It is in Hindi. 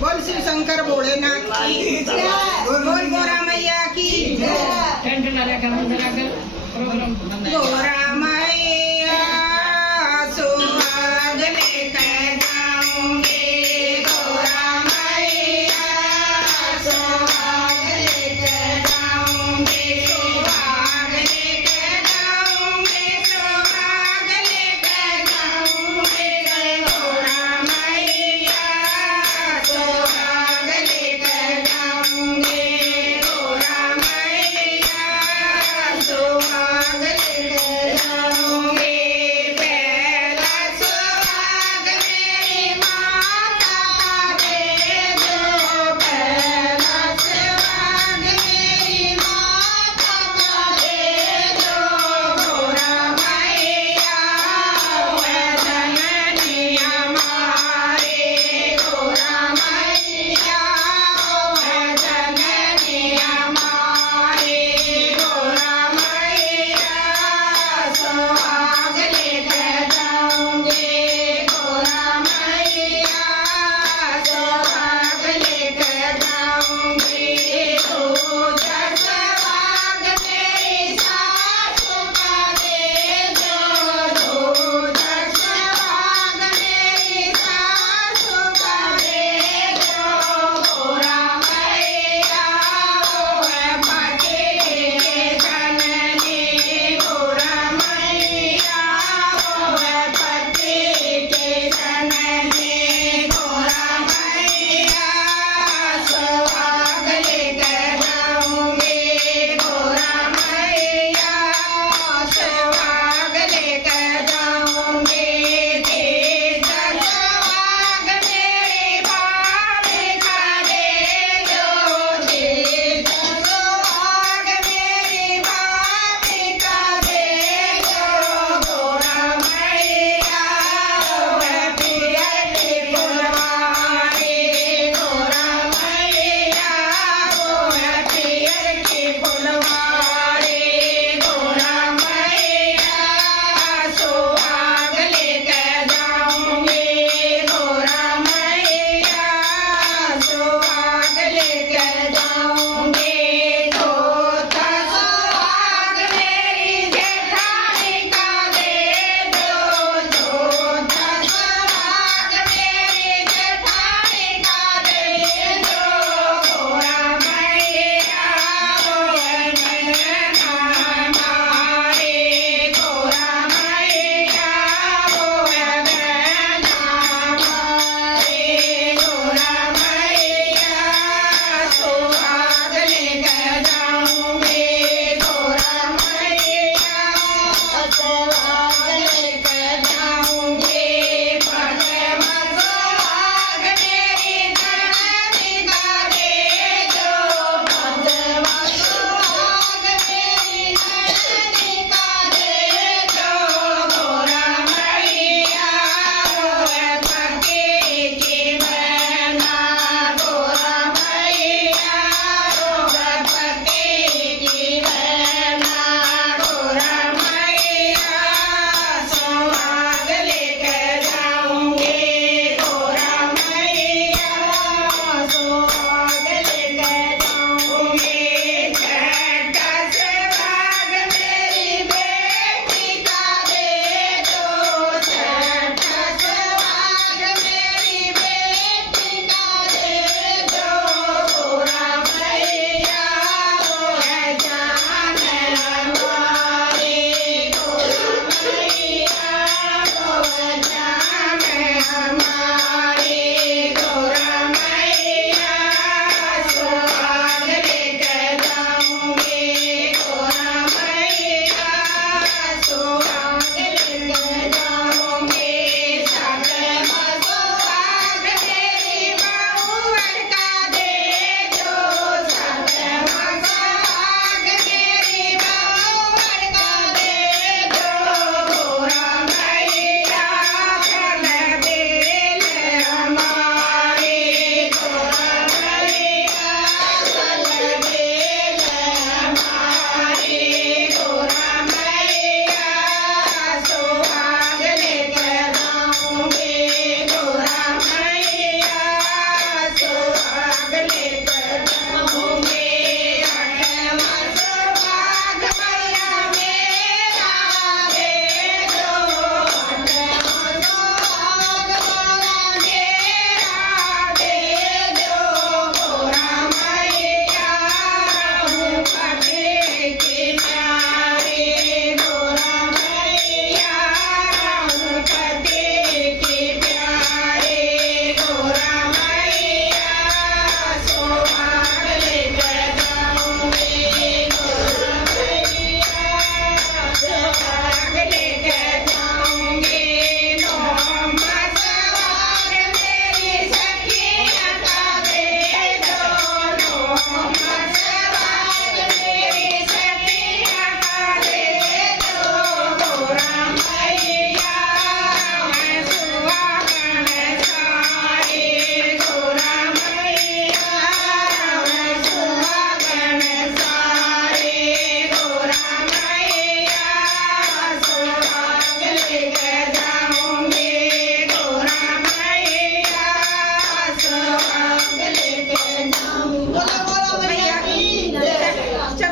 बोल शिव शंकर भोलेनाथ की जय। बोल गोरा मैया की जय। गोरा मैया सुहाग लेकर जाऊंगे, गोरा मैया सुहाग लेकर जाऊंगे, सुहाग लेकर जाऊंगे, सुहाग लेकर जाऊंगे, गोरा मैया सुहाग लेकर जाऊंगे, गोरा मैया सुहाग लेकर जाऊंगे। पहला सुहाग मेरी माता का दे दो, पहला सुहाग मेरी माता का दे दो, गोरा मैया है जननी हमारे, गोरा मैया है जननी हमारे, गोरा मैया सुहाग लेकर जाऊंगे, गोरा मैया सुहाग लेकर जाऊंगे। दूजा सुहाग मेरी सासू का दे दो, दूजा सुहाग मेरी सासू का दे दो, गोरा मैया है पति के जननी, गोरा मैया है पति के जननी, गोरा मैया सुहाग